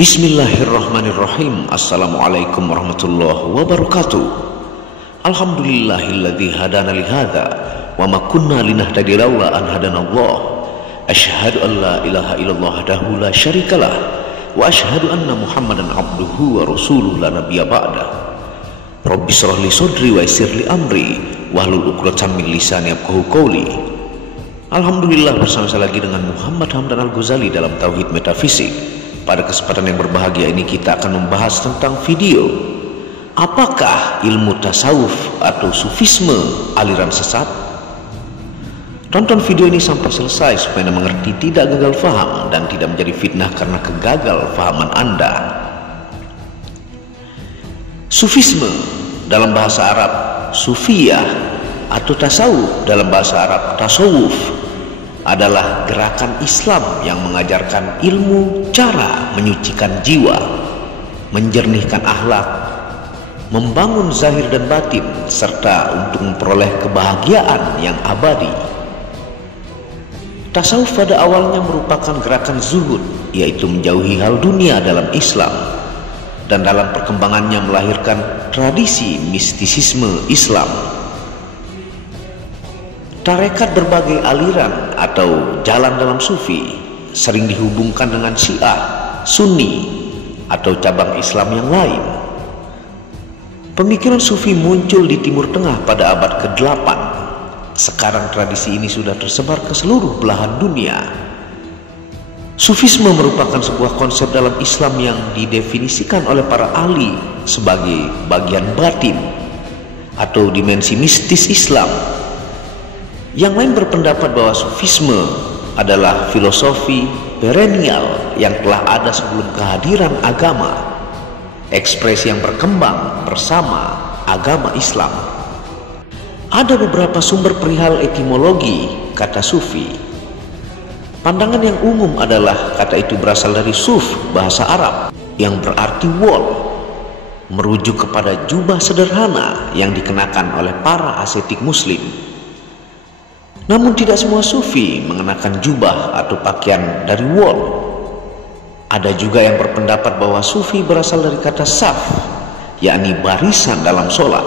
Bismillahirrahmanirrahim. Assalamualaikum warahmatullahi wabarakatuh. Alhamdulillahilladzi hadana lihadza wa ma kunna linahtadiya laula an hadanallah. Asyhadu an la ilaha illallah wahdahu la syarikalah wa asyhadu anna Muhammadan abduhu wa rasuluhu la nabiyya ba'da. Rabbi shrah li sadri wa yassir li amri wahlul 'uqdatam min lisani yafqahu qawli. Alhamdulillah, bersama saya lagi dengan Muhammad Hamdan Al-Ghazali dalam Tauhid Metafisik. Pada kesempatan yang berbahagia ini kita akan membahas tentang video apakah ilmu tasawuf atau sufisme aliran sesat. Tonton video ini sampai selesai supaya Anda mengerti, tidak gagal faham dan tidak menjadi fitnah karena kegagal fahaman Anda. Sufisme dalam bahasa Arab sufiyah atau tasawuf dalam bahasa Arab tasawuf adalah gerakan Islam yang mengajarkan ilmu cara menyucikan jiwa, menjernihkan akhlak, membangun zahir dan batin, serta untuk memperoleh kebahagiaan yang abadi. Tasawuf pada awalnya merupakan gerakan zuhud, yaitu menjauhi hal dunia dalam Islam, dan dalam perkembangannya melahirkan tradisi mistisisme Islam. Tarekat berbagai aliran atau jalan dalam sufi sering dihubungkan dengan Syiah, Sunni, atau cabang Islam yang lain. Pemikiran sufi muncul di Timur Tengah pada abad ke-8. Sekarang tradisi ini sudah tersebar ke seluruh belahan dunia. Sufisme merupakan sebuah konsep dalam Islam yang didefinisikan oleh para ahli sebagai bagian batin atau dimensi mistis Islam. Yang lain berpendapat bahwa sufisme adalah filosofi perennial yang telah ada sebelum kehadiran agama, ekspresi yang berkembang bersama agama Islam. Ada beberapa sumber perihal etimologi kata sufi. Pandangan yang umum adalah kata itu berasal dari suf, bahasa Arab, yang berarti wol, merujuk kepada jubah sederhana yang dikenakan oleh para ascetik muslim. Namun tidak semua sufi mengenakan jubah atau pakaian dari wol. Ada juga yang berpendapat bahwa sufi berasal dari kata saf, yakni barisan dalam sholat.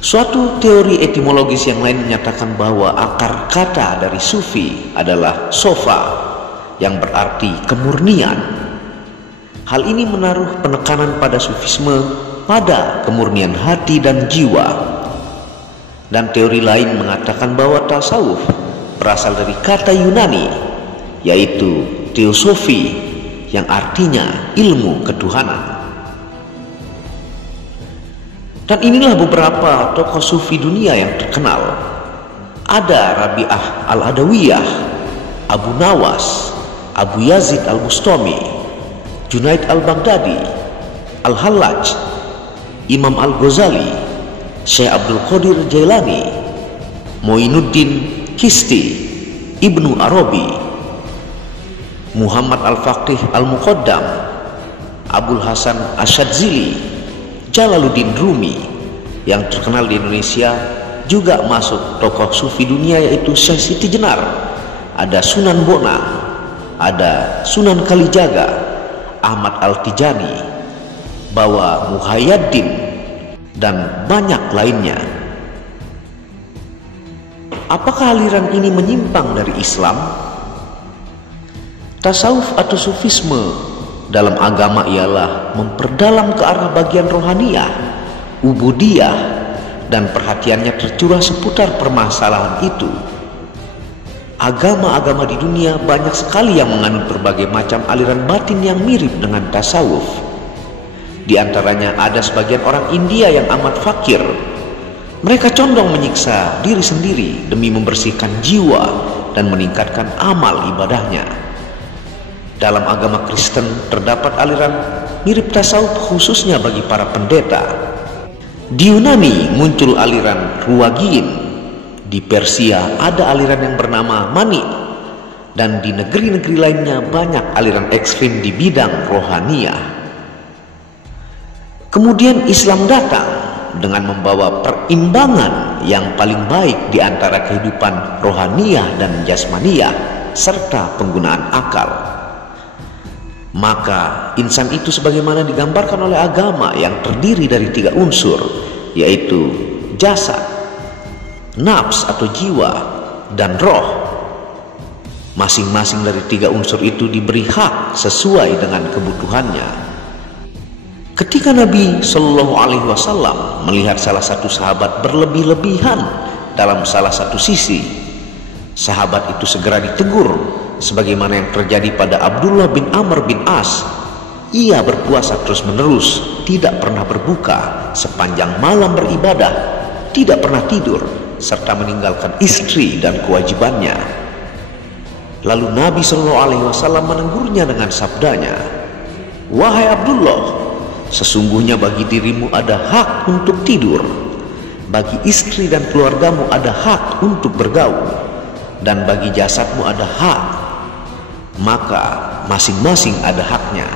Suatu teori etimologis yang lain menyatakan bahwa akar kata dari sufi adalah sofa, yang berarti kemurnian. Hal ini menaruh penekanan pada sufisme pada kemurnian hati dan jiwa. Dan teori lain mengatakan bahwa tasawuf berasal dari kata Yunani, yaitu teosofi, yang artinya ilmu ketuhanan. Dan inilah beberapa tokoh sufi dunia yang terkenal. Ada Rabi'ah Al-Adawiyah, Abu Nawas, Abu Yazid Al-Bustami, Junaid Al-Baghdadi, Al-Hallaj, Imam Al-Ghazali, Syekh Abdul Qadir Jailani, Muinuddin Chisti, Ibnu Arabi, Muhammad Al-Faqih Al-Muqaddam, Abul Hasan Asyadzili, Jalaluddin Rumi. Yang terkenal di Indonesia juga masuk tokoh sufi dunia, yaitu Syekh Siti Jenar, ada Sunan Bonang, ada Sunan Kalijaga, Ahmad Al-Tijani, Bawa Muhayyaddin, dan banyak lainnya. Apakah aliran ini menyimpang dari Islam? Tasawuf atau sufisme dalam agama ialah memperdalam ke arah bagian rohaniyah, ubudiyah, dan perhatiannya tercurah seputar permasalahan itu. Agama-agama di dunia banyak sekali yang menganut berbagai macam aliran batin yang mirip dengan tasawuf. Di antaranya ada sebagian orang India yang amat fakir. Mereka condong menyiksa diri sendiri demi membersihkan jiwa dan meningkatkan amal ibadahnya. Dalam agama Kristen terdapat aliran mirip tasawuf khususnya bagi para pendeta. Di Yunani muncul aliran Ruwagiin. Di Persia ada aliran yang bernama Mani. Dan di negeri-negeri lainnya banyak aliran ekstrim di bidang rohaniyah. Kemudian Islam datang dengan membawa perimbangan yang paling baik di antara kehidupan rohaniyah dan jasmaniyah serta penggunaan akal. Maka insan itu sebagaimana digambarkan oleh agama yang terdiri dari 3 unsur, yaitu jasad, nafs atau jiwa, dan roh. Masing-masing dari 3 unsur itu diberi hak sesuai dengan kebutuhannya. Ketika Nabi Shallallahu Alaihi Wasallam melihat salah satu sahabat berlebih-lebihan dalam salah satu sisi, sahabat itu segera ditegur, sebagaimana yang terjadi pada Abdullah bin Amr bin As. Ia berpuasa terus-menerus, tidak pernah berbuka, sepanjang malam beribadah, tidak pernah tidur, serta meninggalkan istri dan kewajibannya. Lalu Nabi Shallallahu Alaihi Wasallam menegurnya dengan sabdanya, "Wahai Abdullah, sesungguhnya bagi dirimu ada hak untuk tidur, bagi istri dan keluargamu ada hak untuk bergaul, dan bagi jasadmu ada hak. Maka masing-masing ada haknya."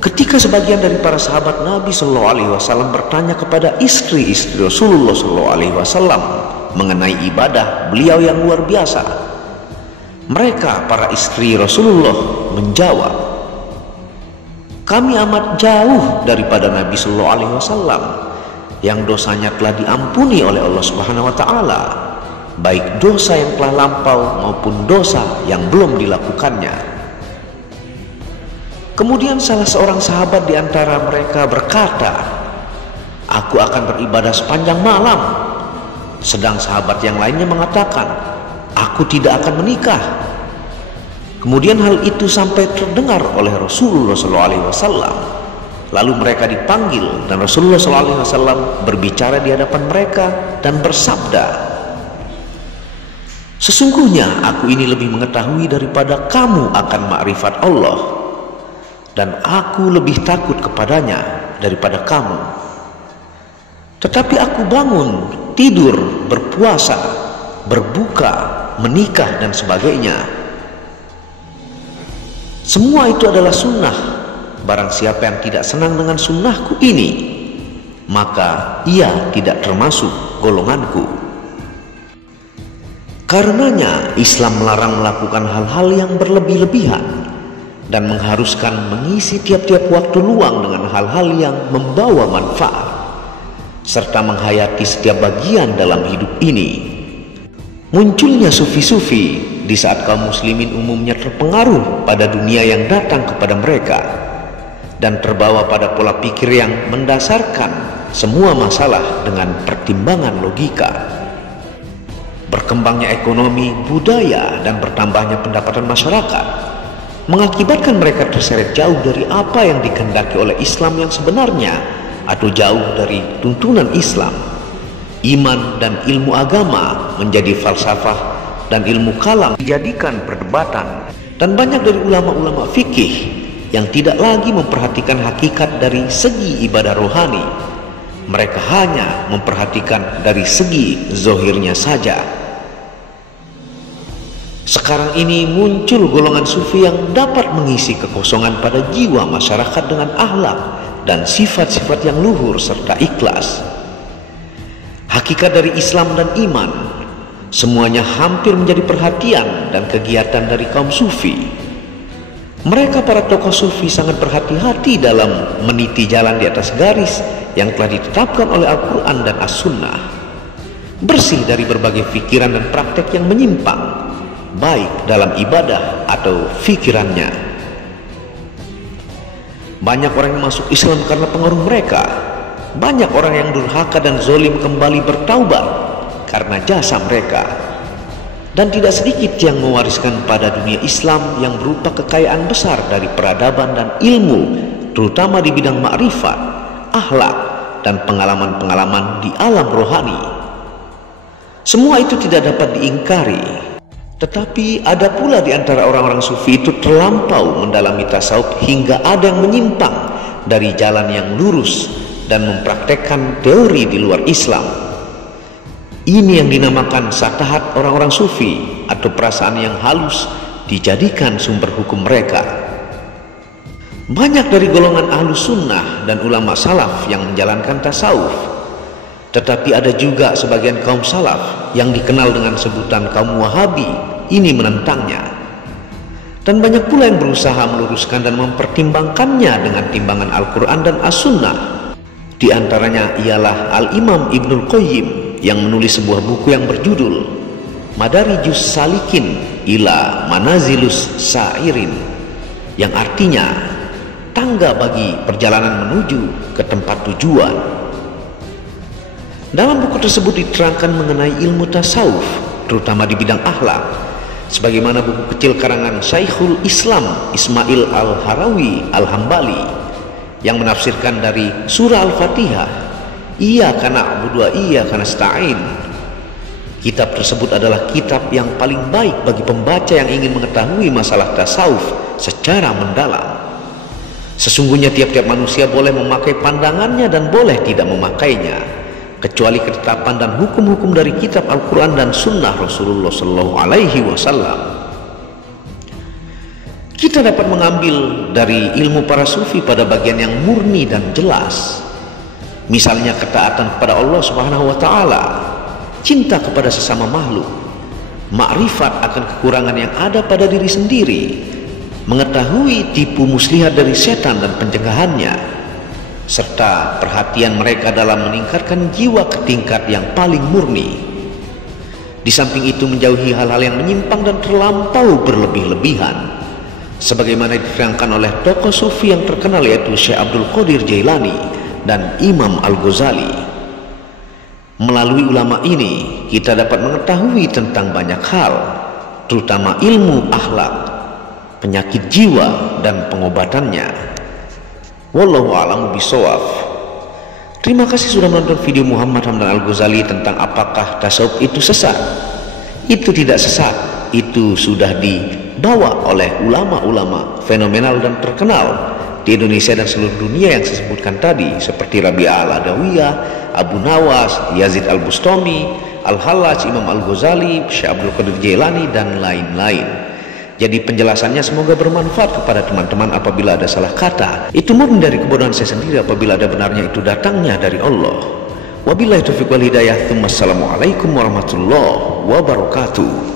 Ketika sebagian dari para sahabat Nabi Shallallahu Alaihi Wasallam bertanya kepada istri-istri Rasulullah Shallallahu Alaihi Wasallam mengenai ibadah beliau yang luar biasa, mereka para istri Rasulullah menjawab, "Kami amat jauh daripada Nabi Shallallahu Alaihi Wasallam yang dosanya telah diampuni oleh Allah Subhanahu Wa Taala, baik dosa yang telah lampau maupun dosa yang belum dilakukannya." Kemudian salah seorang sahabat di antara mereka berkata, "Aku akan beribadah sepanjang malam." Sedang sahabat yang lainnya mengatakan, "Aku tidak akan menikah." Kemudian hal itu sampai terdengar oleh Rasulullah SAW. Lalu mereka dipanggil dan Rasulullah SAW berbicara di hadapan mereka dan bersabda, "Sesungguhnya aku ini lebih mengetahui daripada kamu akan makrifat Allah, dan aku lebih takut kepadanya daripada kamu. Tetapi aku bangun, tidur, berpuasa, berbuka, menikah, dan sebagainya. Semua itu adalah sunnah. Barang siapa yang tidak senang dengan sunnahku ini, maka ia tidak termasuk golonganku." Karenanya Islam melarang melakukan hal-hal yang berlebih-lebihan dan mengharuskan mengisi tiap-tiap waktu luang dengan hal-hal yang membawa manfaat, serta menghayati setiap bagian dalam hidup ini. Munculnya sufi-sufi di saat kaum muslimin umumnya terpengaruh pada dunia yang datang kepada mereka dan terbawa pada pola pikir yang mendasarkan semua masalah dengan pertimbangan logika. Berkembangnya ekonomi, budaya, dan bertambahnya pendapatan masyarakat mengakibatkan mereka terseret jauh dari apa yang dikehendaki oleh Islam yang sebenarnya, atau jauh dari tuntunan Islam. Iman dan ilmu agama menjadi falsafah dan ilmu kalam dijadikan perdebatan, dan banyak dari ulama-ulama fikih yang tidak lagi memperhatikan hakikat dari segi ibadah rohani. Mereka hanya memperhatikan dari segi zohirnya saja. Sekarang ini muncul golongan sufi yang dapat mengisi kekosongan pada jiwa masyarakat dengan akhlak dan sifat-sifat yang luhur serta ikhlas. Hakikat dari Islam dan iman semuanya hampir menjadi perhatian dan kegiatan dari kaum sufi. Mereka para tokoh sufi sangat berhati-hati dalam meniti jalan di atas garis yang telah ditetapkan oleh Al-Quran dan As-Sunnah, bersih dari berbagai pikiran dan praktek yang menyimpang, baik dalam ibadah atau fikirannya. Banyak orang yang masuk Islam karena pengaruh mereka. Banyak orang yang durhaka dan zalim kembali bertaubat karena jasa mereka. Dan tidak sedikit yang mewariskan pada dunia Islam yang berupa kekayaan besar dari peradaban dan ilmu, terutama di bidang makrifat, akhlak, dan pengalaman-pengalaman di alam rohani. Semua itu tidak dapat diingkari. Tetapi ada pula di antara orang-orang sufi itu terlampau mendalami tasawuf hingga ada yang menyimpang dari jalan yang lurus dan mempraktekkan teori di luar Islam. Ini yang dinamakan satahat orang-orang sufi, atau perasaan yang halus dijadikan sumber hukum mereka. Banyak dari golongan ahlus sunnah dan ulama salaf yang menjalankan tasawuf, tetapi ada juga sebagian kaum salaf yang dikenal dengan sebutan kaum wahabi ini menentangnya. Dan banyak pula yang berusaha meluruskan dan mempertimbangkannya dengan timbangan Al-Quran dan As-Sunnah. Di antaranya ialah Al-Imam Ibnul Qayyim yang menulis sebuah buku yang berjudul Madarijus Salikin ila Manazilus Sa'irin, yang artinya tangga bagi perjalanan menuju ke tempat tujuan. Dalam buku tersebut diterangkan mengenai ilmu tasawuf, terutama di bidang akhlak, sebagaimana buku kecil karangan Syekhul Islam Ismail Al-Harawi Al-Hambali yang menafsirkan dari surah Al-Fatihah, Iyyaka na'budu wa iyyaka nasta'in. Kitab tersebut adalah kitab yang paling baik bagi pembaca yang ingin mengetahui masalah tasawuf secara mendalam. Sesungguhnya tiap-tiap manusia boleh memakai pandangannya dan boleh tidak memakainya, kecuali ketetapan dan hukum-hukum dari kitab Al-Quran dan Sunnah Rasulullah SAW. Kita dapat mengambil dari ilmu para sufi pada bagian yang murni dan jelas, misalnya ketaatan kepada Allah Subhanahu wa Ta'ala, cinta kepada sesama makhluk, makrifat akan kekurangan yang ada pada diri sendiri, mengetahui tipu muslihat dari setan dan pencegahannya, serta perhatian mereka dalam meningkatkan jiwa ke tingkat yang paling murni. Di samping itu menjauhi hal-hal yang menyimpang dan terlampau berlebih-lebihan, sebagaimana diterangkan oleh tokoh sufi yang terkenal yaitu Syekh Abdul Qadir Jailani dan Imam Al-Ghazali. Melalui ulama ini kita dapat mengetahui tentang banyak hal, terutama ilmu akhlak, penyakit jiwa dan pengobatannya. Wallahu a'lamu bishawab. Terima kasih sudah menonton video Muhammad Hamdan Al-Ghazali tentang apakah tasawuf itu sesat. Itu tidak sesat, itu sudah dibawa oleh ulama-ulama fenomenal dan terkenal di Indonesia dan seluruh dunia yang saya sebutkan tadi, seperti Rabi'ah Al-Adawiyah, Abu Nawas, Yazid Al-Bustami, Al-Hallaj, Imam Al-Ghazali, Syekh Abdul Qadir Jailani, dan lain-lain. Jadi penjelasannya semoga bermanfaat kepada teman-teman. Apabila ada salah kata, itu murni dari kebodohan saya sendiri. Apabila ada benarnya, itu datangnya dari Allah. Wabillahi taufiq wal hidayah. Assalamualaikum warahmatullahi wabarakatuh.